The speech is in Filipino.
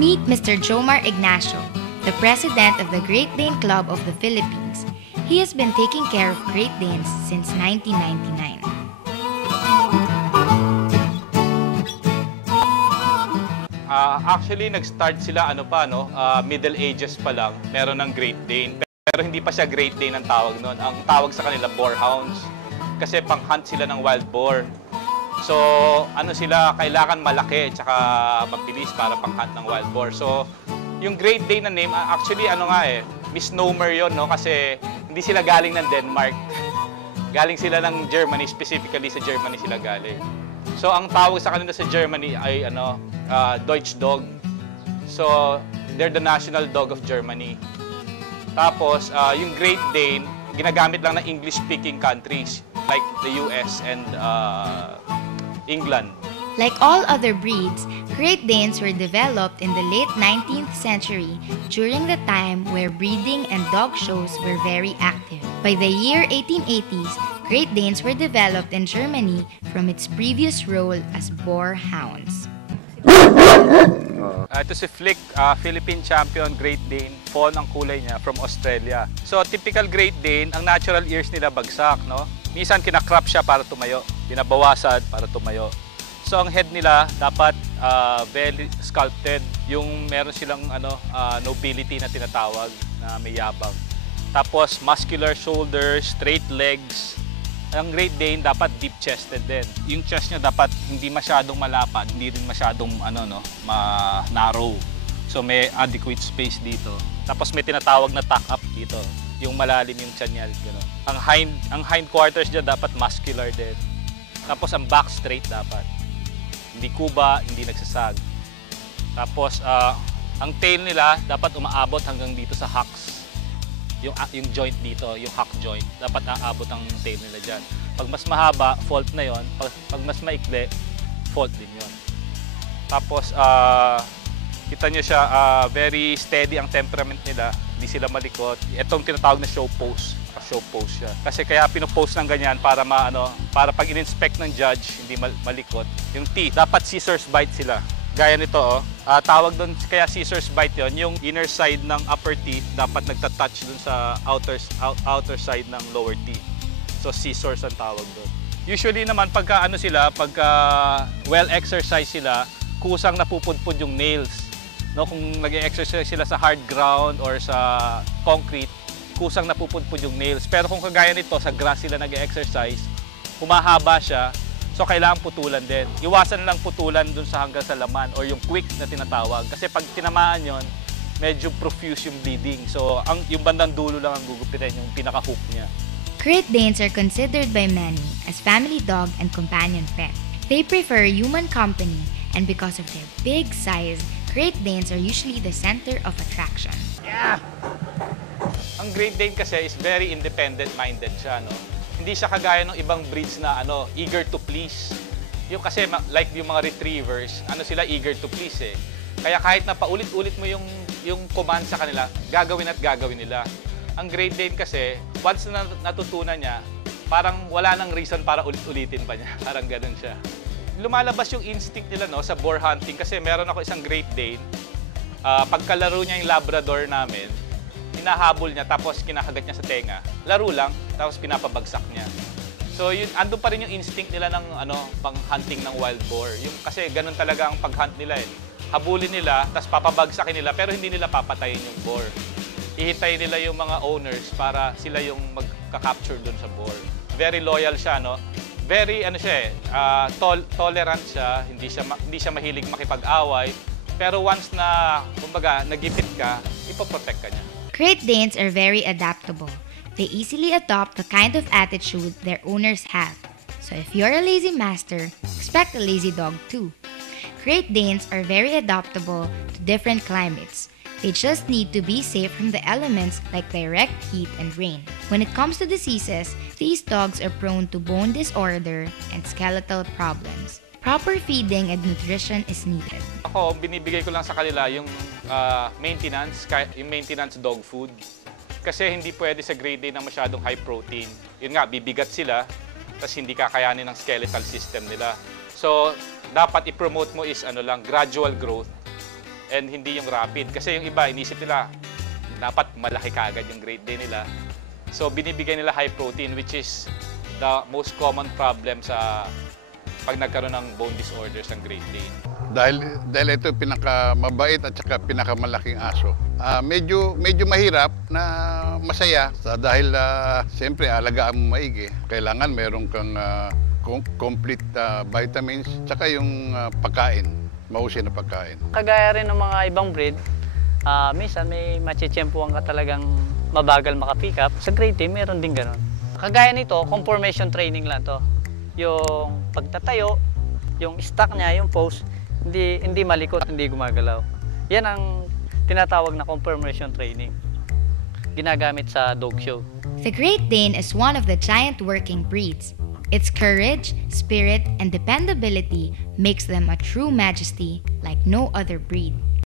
Meet Mr. Jomar Ignacio, the president of the Great Dane Club of the Philippines. He has been taking care of Great Danes since 1999. Actually, nag-start sila Middle Ages pa lang, meron ng Great Dane. Pero hindi pa siya Great Dane ang tawag noon. Ang tawag sa kanila, Boarhounds. Kasi pang-hunt sila ng wild boar. So, sila, kailangan malaki at mabilis para pang-hunt ng wild boar. So, yung Great Dane na name, actually, misnomer yun, no? Kasi hindi sila galing ng Denmark. Galing sila ng Germany, specifically sa Germany sila galing. So, ang tawag sa kanila sa Germany ay, Deutsch Dog. So, they're the national dog of Germany. Tapos, yung Great Dane, ginagamit lang ng English-speaking countries like the US and England. Like all other breeds, Great Danes were developed in the late 19th century during the time where breeding and dog shows were very active. By the year 1880s, Great Danes were developed in Germany from its previous role as boar hounds. Ito si Flick, Philippine champion Great Dane, fawn ang kulay niya from Australia. So typical Great Dane, ang natural ears nila bagsak, no? Minsan kinakrap siya para tumayo, binabawasan para tumayo. So ang head nila dapat very sculpted, yung meron silang nobility na tinatawag na may yabang. Tapos muscular shoulders, straight legs. Ang Great Dane dapat deep-chested din. Yung chest niya dapat hindi masyadong malapad, hindi rin masyadong narrow. So may adequate space dito. Tapos may tinatawag na tuck up dito. Yung malalim yung tiyan niya, gano'n. Ang hindquarters niya dapat muscular din. Tapos ang back straight dapat. Hindi kuba, hindi nagsasag. Tapos ang tail nila dapat umaabot hanggang dito sa hocks. Yung joint dito, yung hock joint, dapat aabot ang tail nila dyan. Pag mas mahaba, fault na yon. Pag mas maikli, fault din yon. Tapos, kita nyo siya, very steady ang temperament nila. Hindi sila malikot. Itong tinatawag na show pose. Show pose siya. Kasi kaya pinopose ng ganyan para para pag in-inspect ng judge, hindi malikot. Yung teeth, dapat scissors bite sila. Gaya nito, tawag doon kaya scissors bite yon, yung inner side ng upper teeth dapat nagta-touch doon sa outer side ng lower teeth. So scissors ang tawag doon. Usually naman pagka well-exercise sila, kusang napupudpud yung nails. No, kung nag-exercise sila sa hard ground or sa concrete, kusang napupudpud yung nails. Pero kung kagaya nito, sa grass sila nag-exercise, humahaba siya. So, kailangan putulan din. Iwasan lang putulan dun sa hanggang sa laman or yung quick na tinatawag. Kasi pag tinamaan yon, medyo profuse yung bleeding. So, yung bandang dulo lang ang gugupitin, yung pinaka-hook niya. Great Danes are considered by many as family dog and companion pet. They prefer human company, and because of their big size, Great Danes are usually the center of attraction. Yeah! Ang Great Dane kasi is very independent-minded siya, no? Hindi siya kagaya ng ibang breeds na eager to please. Yung kasi like yung mga retrievers, sila eager to please eh. Kaya kahit na paulit-ulit mo yung command sa kanila, gagawin at gagawin nila. Ang Great Dane kasi, once na natutunan niya, parang wala nang reason para ulit-ulitin pa niya. Parang ganun siya. Lumalabas yung instinct nila sa boar hunting kasi meron ako isang Great Dane. Pagkalaro niya yung Labrador namin, hinahabol niya tapos kinakagat niya sa tenga. Laro lang, tapos pinapabagsak niya. So yun, andun pa rin yung instinct nila ng pang-hunting ng wild boar. Kasi ganun talaga ang pag-hunt nila eh. Habulin nila, tapos papabagsakin nila, pero hindi nila papatayin yung boar. Ihintay nila yung mga owners para sila yung magka-capture dun sa boar. Very loyal siya, no? Very tolerant siya, hindi siya mahilig makipag-away. Pero once na, kumbaga, nagipit ka, ipoprotect ka niya. Great Danes are very adaptable. They easily adopt the kind of attitude their owners have. So if you're a lazy master, expect a lazy dog too. Great Danes are very adaptable to different climates. They just need to be safe from the elements like direct heat and rain. When it comes to diseases, these dogs are prone to bone disorder and skeletal problems. Proper feeding and nutrition is needed. Ako, binibigay ko lang sa kanila yung maintenance dog food. Kasi hindi pwede sa Great Dane na masyadong high protein. Yun nga, bibigat sila, tapos hindi kakayanin ng skeletal system nila. So, dapat i-promote mo is gradual growth. and hindi yung rapid. Kasi yung iba, inisip nila, dapat malaki kaagad yung Great Dane nila. So, binibigay nila high protein, which is the most common problem sa pag nagkaroon ng bone disorders ng Great Dane. Dahil ito pinakamabait at saka pinakamalaking aso. Medyo mahirap na masaya dahil siyempre alagaan mo maigi. Kailangan meron kang complete vitamins tsaka yung pagkain, mahusay na pagkain. Kagaya rin ng mga ibang breed, minsan may machitsyempuhan ka talagang mabagal makapick up. Sa Great Dane, meron din ganun. Kagaya nito, conformation training lang to. Yung pagtatayo, yung stock niya, yung pose, hindi malikot, hindi gumagalaw. Yan ang tinatawag na conformation training. Ginagamit sa dog show. The Great Dane is one of the giant working breeds. Its courage, spirit, and dependability makes them a true majesty like no other breed.